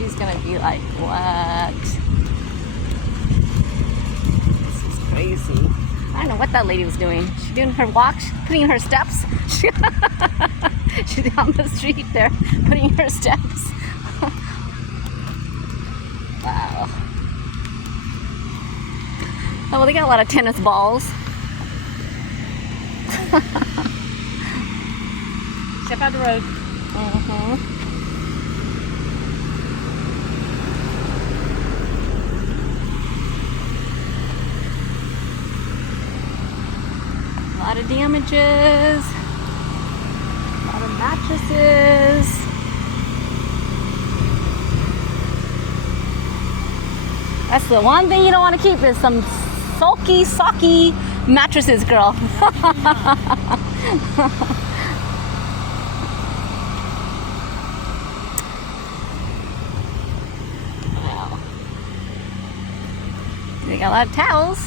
she's gonna be like, what? This is crazy. I don't know what that lady was doing. She's doing her walk, putting her steps. She's on the street there, putting her steps. Wow. Oh, well, they got a lot of tennis balls. Step out the road. A lot of damages. A lot of mattresses. That's the one thing you don't want to keep is some sulky, socky mattresses, girl. Wow. They got a lot of towels.